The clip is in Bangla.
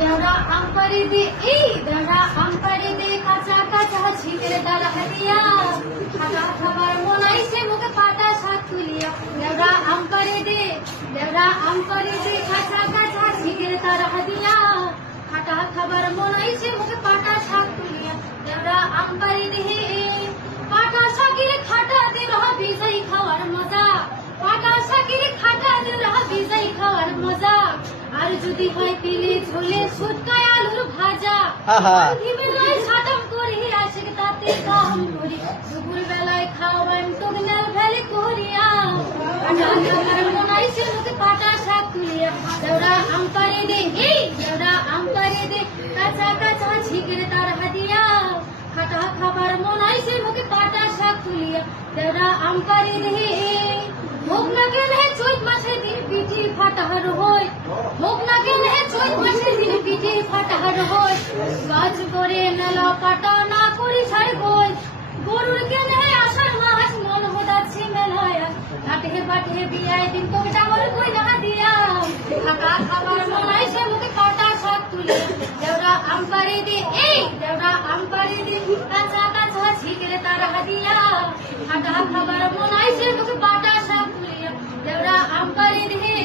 দেওরা আমপারি দে এই দেওরা আমপারি দে কাঁচা কাঁচা ছিটের ডাল হাতিয়া খাটা খাবার মনাইছে মুখে পাটা শাক তুলিয়া দেওরা আমপারি দে কাঁচা কাঁচা ছিটের ডাল হাতিয়া খাটা খাবার মনাইছে মুখে পাটা শাক তুলিয়া দেওরা আমপারি দে পাটা শাকের খাটা দে রহা ভিজাই খাওয়ার মজা পাটা শাকের খাটা দে রহা ভিজাই খাওয়ার মজা আর যদি হয় তেলে ঝোলে শুটকায় আলুর ভাজা বেলায় সাদম করি আসে তাতে কাম করি দুপুর বেলায় খাওয়ান টগনাল ভেলে করিয়া আমার মনাইছে মুখে পাটা শাক তুলিয়া দেওরা আমপারি দে এই দেওরা আমপারি দে কাঁচা কাঁচা ঝিকের তার হাতিয়া খাটা খাবার মনাইছে মুখে পাটা শাক তুলিয়া দেওরা আমপারি দে হোক না কেন হে চৈত মাসের দিন পিঠে ফাটাহার হয় হোক না কেন হে চৈত মাসের দিন পিঠে ফাটাহার হয় গাছ করে মেলা পাটা না করি ছাড় গই গরুর কেন হে আষাঢ় মাস মন হদাচ্ছে মেলায় ঘাটে বাটে বিয়ায় দিন তো ডাবল কই না দিয়া খাটা খাবার মনাইছে মুখে পাটা শাক তুলি দেওরা আমপারি দে এই দেওরা আমপারি দে কাঁচা কাঁচা ছিকের তার হাদিয়া খাটা খাবার মনাইছে মুখে পাটা শাক তুলিয়া দেওরা আমপারি দে